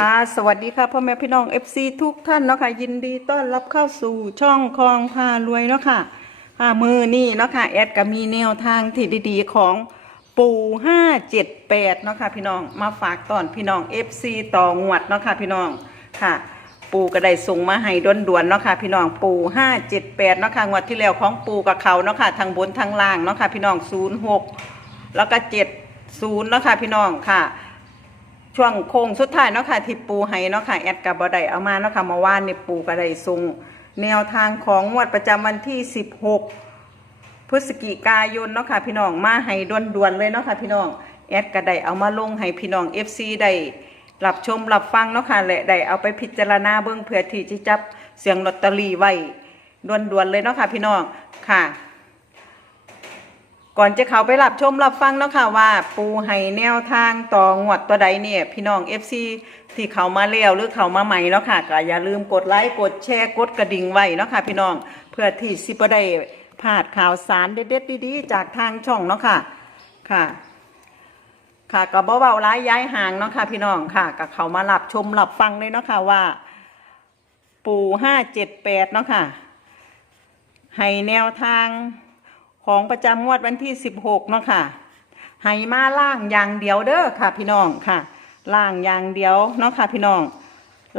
ค่ะ สวัสดีค่ะพ่อแม่พี่น้อง FC ทุกท่านเนาะค่ะยินดีต้อนรับเข้าสู่ช่องคลองพารวยเนาะค่ะค่ะมือนี่เนาะค่ะแอดก็มีแนวทางที่ดีๆของปู่578เนาะค่ะพี่น้องมาฝากตอนพี่น้อง FC ต่องวดเนาะค่ะพี่น้องค่ะ ปู่ก็ได้ส่งมาให้ด่วนๆเนาะค่ะพี่น้องปู่578เนาะค่ะงวดที่แล้วของปู่กับเขาเนาะค่ะทางบนทางล่างเนาะค่ะพี่น้อง06แล้วก็70เนาะค่ะพี่น้องค่ะ ช่วงโค้งสุดท้ายเนาะค่ะที่ปูให้เนาะค่ะแอดกับบอดเอามาเนาะค่ะเมื่อวานนี่ปูก็ได้ส่งแนวทางของงวดประจำวันที่ 16 พฤศจิกายนเนาะค่ะพี่น้องมาให้ด่วนๆเลยเนาะค่ะพี่น้องแอดก็ไดเอามาลงให้พี่น้อง FC ได้รับชมรับฟังเนาะค่ะและได้เอาไปพิจารณาเบื้องเพื่อที่จะจับเสียงลอตเตอรี่ไว้ด่วนๆเลยเนาะค่ะพี่น้องค่ะ ก่อนจะเข้าไปรับชมรับฟังเนาะค่ะว่าปูให้แนวทางต่องวดตัวใดเนี่ยพี่น้อง FC ที่เขามาเลี้ยวหรือเขามาใหม่เนาะค่ะก็อย่าลืมกดไลค์กดแชร์กดกระดิ่งไว้เนาะค่ะพี่น้องเพื่อที่สิบได้พลาดข่าวสารเด็ดๆดีๆจากทางช่องเนาะค่ะค่ะ ค่ะก็บ่เว้าร้ายย้ายห่างเนาะค่ะพี่น้องค่ะก็เขามารับชมรับฟังเลยเนาะค่ะว่า ปูห้าเจ็ดแปดเนาะค่ะให้แนวทาง ของประจำงวดวันที่ 16 เนาะค่ะให้มาล่างอย่างเดียวเด้อค่ะ พี่น้องค่ะ ล่างอย่างเดียวเนาะค่ะ พี่น้อง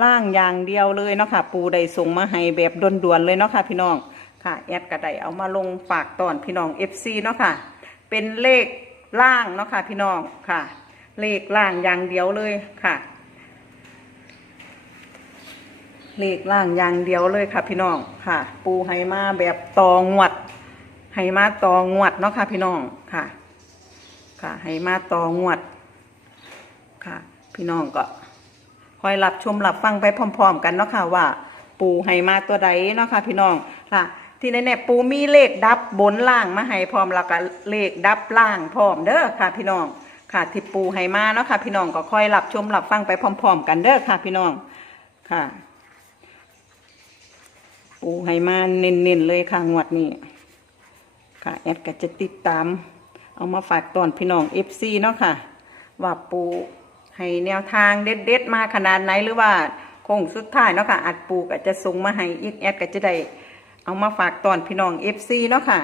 ล่างอย่างเดียวเลยเนาะค่ะ ปูได้ส่งมาให้แบบด่วนๆเลยเนาะค่ะ พี่น้องค่ะแอดกระไดเอามาลงฝากตอนพี่น้อง FC เนาะค่ะ เป็นเลขล่างเนาะค่ะ พี่น้องค่ะ เลขล่างอย่างเดียวเลยค่ะ เลขล่างอย่างเดียวเลยค่ะ พี่น้องค่ะ ปูให้มาแบบตองหวด ให้มาตองวดเนาะค่ะพี่น้องค่ะ ค่ะให้มาตองวด ค่ะ พี่น้องก็คอยรับชมรับฟังไปพร้อม ๆ กันเนาะค่ะว่า ปูให้มาตัวใดเนาะค่ะพี่น้องค่ะ ที่แน่ๆปูมีเลขดับบนล่างมาให้พร้อมแล้วก็เลขดับล่างพร้อมเด้อค่ะ พี่น้องค่ะที่ปูให้มาเนาะค่ะ พี่น้องก็คอยรับชมรับฟังไปพร้อม ๆ กันเด้อค่ะ พี่น้องค่ะ ปูให้มาเน้นๆเลยค่ะงวดนี้ ค่ะ แอดก็จะติดตาม เอามาฝากตอนพี่น้อง FC เนาะค่ะ ว่าปูให้แนวทางเด็ดๆมาขนาดไหนหรือว่าโค้งสุดท้ายเนาะค่ะอัดปูก็จะส่งมาให้อีกแอดก็จะได้เอามาฝากตอนพี่น้อง FC เนาะค่ะ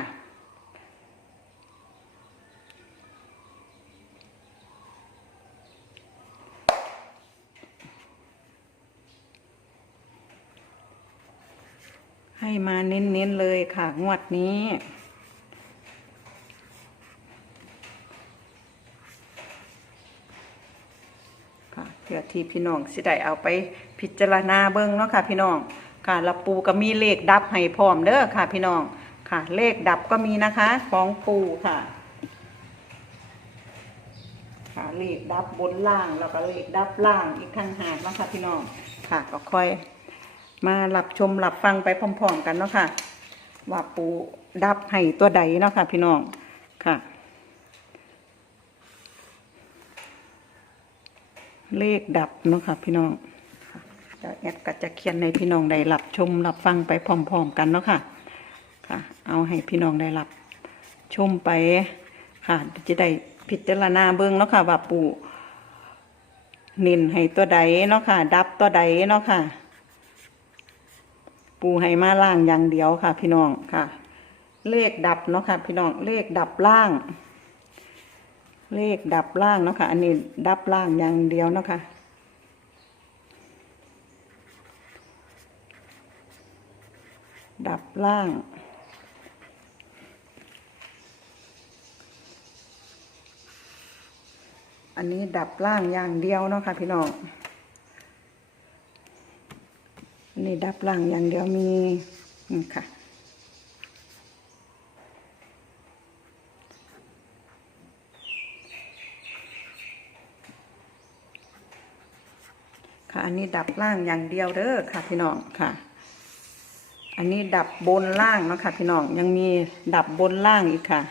ให้มาเน้นๆเลยค่ะ งวดนี้ ค่ะเพื่อ ที่พี่น้องสิได้เอาไปพิจารณาเบิ่งเนาะค่ะพี่น้องค่ะแล้วปูก็มีเลขดับให้พร้อมเด้อค่ะพี่น้องค่ะ เลขดับก็มีนะคะของปูค่ะค่ะเลขดับบนล่างแล้วก็เลขดับล่างอีกทางหากเนาะค่ะพี่น้องค่ะก็ค่อยมารับชมรับฟังไปพร้อมๆกันเนาะค่ะว่าปูดับให้ตัวใดเนาะค่ะพี่น้องค่ะ เลขดับเนาะค่ะพี่น้องค่ะแอดก็จะเขียนในพี่น้องได้รับชมรับฟังไปพร้อมๆกันเนาะค่ะค่ะ เอาให้พี่น้องได้รับ ชมไปค่ะจะได้พิจารณาเบิ่งเนาะค่ะว่าปูเนินให้ตัวใดเนาะค่ะ ดับตัวใดเนาะค่ะ ปูให้มาล่างอย่างเดียวค่ะ พี่น้องค่ะ เลขดับเนาะค่ะ พี่น้องเลขดับล่าง เลขดับล่างนะคะ อันนี้ดับล่างอย่างเดียวนะคะ ดับล่างอันนี้ดับล่างอย่างเดียวเนาะค่ะพี่น้อง อันนี้ดับล่างอย่างเดียวมีนี่ค่ะ ค่ะ อันนี้ดับล่างอย่างเดียวเด้อค่ะพี่น้องค่ะ อันนี้ดับบนล่างเนาะค่ะพี่น้องยังมีดับบนล่างอีกค่ะ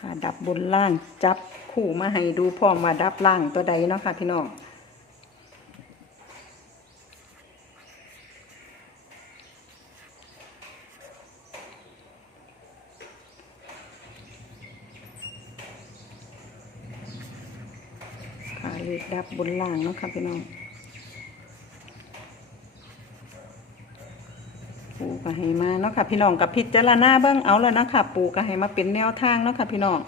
ค่ะดับบนล่างจับคู่มาให้ดูพร้อมมาดับล่างตัวใดเนาะค่ะพี่น้อง เลขดับบนล่างเนาะค่ะพี่น้องปูก็ให้มาเนาะค่ะพี่น้องกับพิจารณาเบิ้องเอาแล้วเนาะค่ะปูก็ให้มาเป็นแนวทางเนาะค่ะพี่น้อง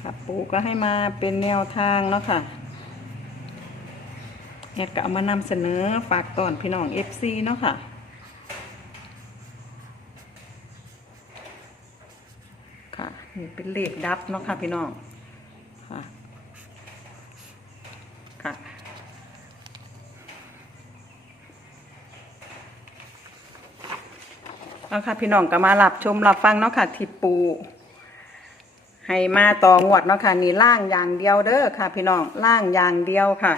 ค่ะปูก็ให้มาเป็นแนวทางเนาะค่ะแอดก็เอามานำเสนอฝากตอนพี่น้อง FC เนาะค่ะค่ะนี่เป็นเลขดับเนาะค่ะพี่น้องค่ะ เอาค่ะพี่น้องก็มารับชมรับฟังเนาะค่ะที่ปู ให้มาต่องวดเนาะค่ะนี่ล่างอย่างเดียวเด้อค่ะ พี่น้องล่างอย่างเดียวค่ะ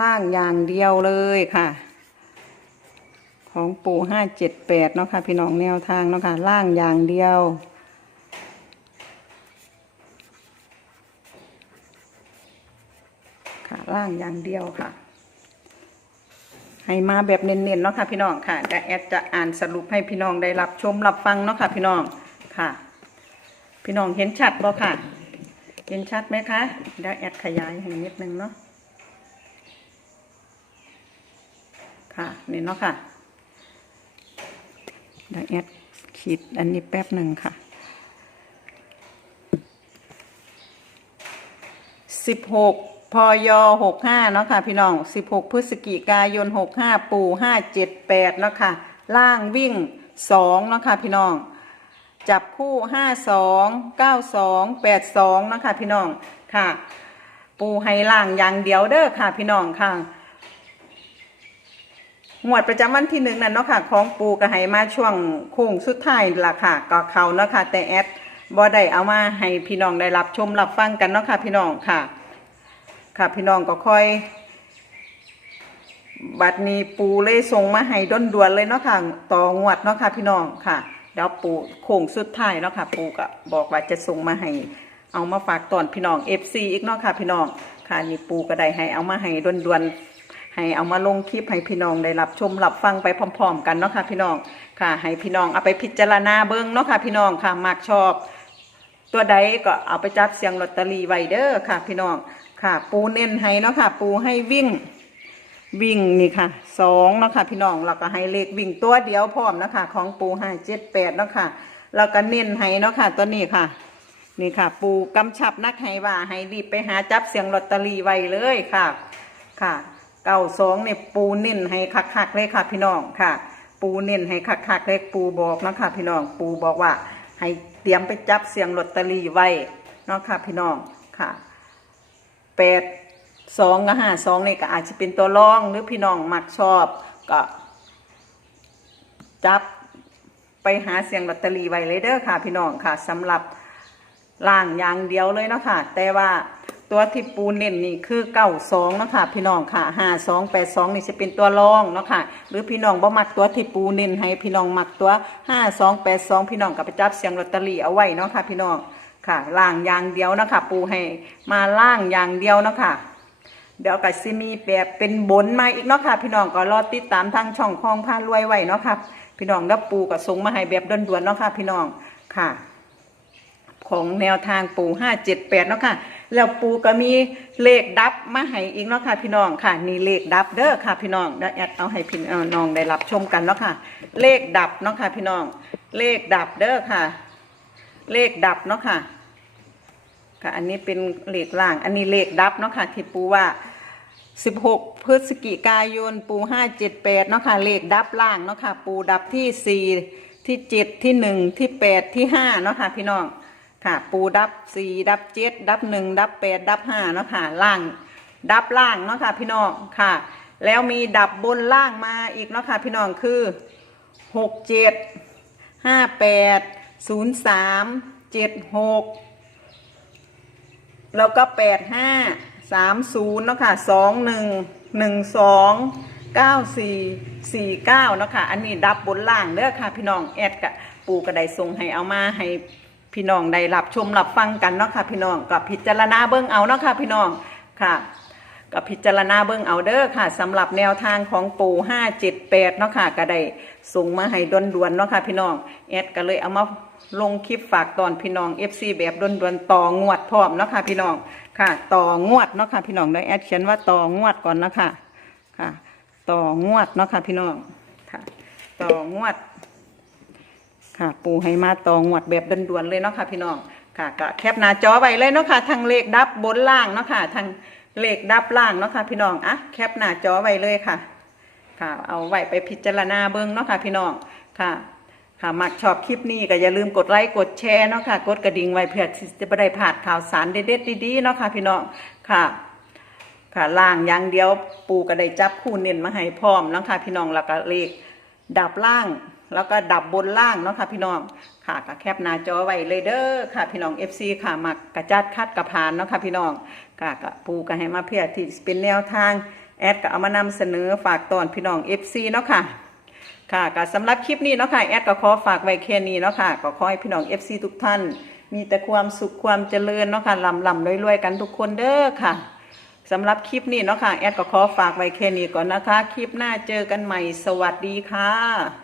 ล่างอย่างเดียวเลยค่ะ ของปูห้าเจ็ดแปดเนาะค่ะ พี่น้องแนวทางเนาะค่ะ ล่างอย่างเดียวค่ะล่างอย่างเดียวค่ะ ให้มาแบบเน้นๆเนาะค่ะพี่น้องค่ะแต่แอดจะอ่านสรุปให้พี่น้องได้รับชมรับฟังเนาะค่ะพี่น้องค่ะ พี่น้องเห็นชัดบ่ค่ะ เห็นชัดไหมคะเดี๋ยวแอดขยายให้นิดนึงเนาะค่ะนี่เนาะค่ะเดี๋ยวแอดขีดอันนี้แป๊บหนึ่งค่ะสิบหก พยหกห้าเนาะค่ะพี่น้องสิบหกพฤศจิกายนหกห้าปูห้าเจ็ดแปดเนาะค่ะล่างวิ่งสองเนาะค่ะพี่น้อง จับคู่ห้าสองเก้าสองแปดสองเนาะคะพี่น้องค่ะ ปูให้ล่างอย่างเดียวเด้อค่ะพี่น้องค่ะหมวดประจำวันที่หนึ่งนั่นเนาะค่ะของปูก็ให้มาช่วงโค้งสุดท้ายล่ะค่ะก็เขาเนาะค่ะแต่แอดบ่ได้เอามาให้พี่น้องได้รับชมรับฟังกันเนาะค่ะพี่น้องค่ะ ค่ะพี่น้องก็ค่อย บัดนี้ปูเลยส่งมาให้ด้นด่วนเลยเนาะค่ะต่องวดเนาะค่ะพี่น้องค่ะเดี๋ยวปูโค้งสุดท้ายเนาะค่ะ ปูก็บอกว่าจะส่งมาให้เอามาฝากตอนพี่น้อง FC อีกเนาะค่ะพี่น้องค่ะนี่ปูก็ได้ให้เอามาให้ด้นด่วนๆให้เอามาลงคลิปให้พี่น้องได้รับชมรับฟังไปพร้อม ๆ กันเนาะค่ะพี่น้องค่ะ ให้พี่น้องเอาไปพิจารณาเบิ่งเนาะค่ะพี่น้องค่ะมักชอบ ตัวใดก็เอาไปจับเสียงลอตเตอรี่ไว้เด้อค่ะ พี่น้อง ค่ะ ปูเน้นให้เนาะค่ะ ปูให้วิ่ง วิ่งนี่ค่ะสองเนาะค่ะ พี่น้องเราก็ให้เลขวิ่งตัวเดียวพร้อมนะคะ ของปูห้าเจ็ดแปดเนาะค่ะเราก็เน้นให้เนาะค่ะ ตัวนี้ค่ะ นี่ค่ะ ปูกำชับนักให้ว่าให้รีบไปหาจับเสียงลอตเตอรี่ไว้เลยค่ะ ค่ะเก้าสองเนี่ยปูเน้นให้คักๆเลยค่ะ พี่น้องค่ะ ปูเน้นให้คักๆเลยปูบอกเนาะค่ะ พี่น้องปูบอกว่า ให้เตรียมไปจับเสียงลอตเตอรี่ไว้เนาะค่ะ พี่น้องค่ะ แปดสองกับห้าสองนี่ก็อาจจะเป็นตัวรองหรือพี่น้องมักชอบก็จับไปหาเสียงลอตเตอรี่ไว้เลยเด้อค่ะ พี่น้องค่ะสำหรับล่างอย่างเดียวเลยเนาะค่ะ แต่ว่าตัวที่ปูเน้นนี่คือเก้าสองเนาะค่ะ พี่น้องค่ะห้าสองแปดสองนี่จะเป็นตัวรองเนาะค่ะ หรือพี่น้องบ่มักตัวที่ปูเน้นให้พี่น้องมักตัวห้าสองแปดสองพี่น้องก็ไปจับเสียงลอตเตอรี่เอาไว้เนาะค่ะ พี่น้อง ค่ะล่างอย่างเดียวนะคะปูให้มาล่างอย่างเดียวนะค่ะเดี๋ยวก็สิมีแบบเป็นบนมาอีกเนาะค่ะ พี่น้องก็รอติดตามทางช่องคลองพารวยไว้เนาะค่ะพี่น้องแล้วปูก็ส่งมาให้แบบด่วนๆเนาะค่ะ พี่น้องค่ะ ของแนวทางปูห้าเจ็ดแปดเนาะค่ะแล้วปูก็มีเลขดับมาให้อีกเนาะค่ะ พี่น้องค่ะนี่เลขดับเด้อค่ะ พี่น้องเดี๋ยวแอดเอาให้พี่น้องได้รับชมกันเนาะค่ะ เลขดับเนาะค่ะ พี่น้องเลขดับเด้อค่ะ เลขดับเนาะค่ะ ค่ะ อันนี้เป็นเลขล่าง อันนี้เลขดับเนาะค่ะ ที่ปูว่า16พฤศจิกายนปู578เนาะค่ะ เลขดับล่างเนาะค่ะ ปูดับที่4ที่7ที่1ที่8ที่5เนาะค่ะ พี่น้องค่ะ ปูดับ4ดับ7ดับ1ดับ8ดับ5เนาะค่ะ ล่าง ดับล่างเนาะค่ะ พี่น้องค่ะ แล้วมีดับบนล่างมาอีกเนาะค่ะ พี่น้องคือ67 58 03 76แล้วก็แปดห้าสามศูนย์เนาะค่ะสองหนึ่งหนึ่งสองเก้าสี่สี่เก้าเนาะค่ะอันนี้ดับบนล่างเด้อค่ะ พี่น้องแอดกับปูกระไดทรงให้เอามาให้พี่น้องได้รับชมรับฟังกันเนาะค่ะพี่น้องกับพิจารณาเบิ้องเอาเนาะค่ะพี่น้องค่ะกับพิจารณาเบิ้องเอาเด้อค่ะสำหรับแนวทางของปูห้าเจ็ดแปดเนาะค่ะก็ได้ส่งมาให้ด่วนๆเนาะค่ะพี่น้องแอดก็เลยเอามา ลงคลิปฝากตอนพี่น้อง FC แบบด่วนๆต่องวดพร้อมเนาะค่ะพี่น้องค่ะ ต่องวดเนาะค่ะพี่น้องได้แอดเขียนว่าต่องวดก่อนเนาะค่ะค่ะ ต่องวดเนาะค่ะพี่น้องค่ะ ต่องวด ค่ะ ปูให้มาต่องวดแบบด่วนๆเลยเนาะค่ะพี่น้องค่ะก็แคปหน้าจอไว้เลยเนาะค่ะทางเลขดับบนล่างเนาะค่ะทางเลขดับล่างเนาะค่ะพี่น้องอะแคปหน้าจอไว้เลยค่ะ ค่ะ เอาไว้ไปพิจารณาเบิ่งเนาะค่ะพี่น้องค่ะ ค่ะมักชอบคลิปนี้ก็อย่าลืมกดไลค์กดแชร์เนาะค่ะ กดกระดิ่งไว้เพื่อจะไม่ได้พลาดข่าวสารเด็ดๆดีๆเนาะค่ะพี่น้องค่ะ ค่ะล่างอย่างเดียวปูก็ได้จับคู่เน้นมาให้พร้อมเนาะค่ะพี่น้องแล้วก็เลขดับล่างแล้วก็ดับบนล่างเนาะค่ะพี่น้องค่ะก็แคปหน้าจอไว้เลยเด้อค่ะพี่น้อง FC ค่ะมักกระจัดคัดกระพานเนาะค่ะพี่น้องค่ะกปูก็ให้มาเพื่อที่เป็นแนวทางแอดก็เอามานำเสนอฝากตอนพี่น้อง FC เนาะค่ะ ค่ะก็สำหรับคลิปนี้เนาะค่ะแอดก็ขอฝากไว้แค่นี้เนาะค่ะก็ขอให้พี่น้อง FC ทุกท่าน มีแต่ความสุขความเจริญเนาะค่ะลำลำรวยๆกันทุกคนเด้อค่ะสำหรับคลิปนี้เนาะค่ะแอดก็ขอฝากไว้แค่นี้ก่อนนะคะ คลิปหน้าเจอกันใหม่สวัสดีค่ะ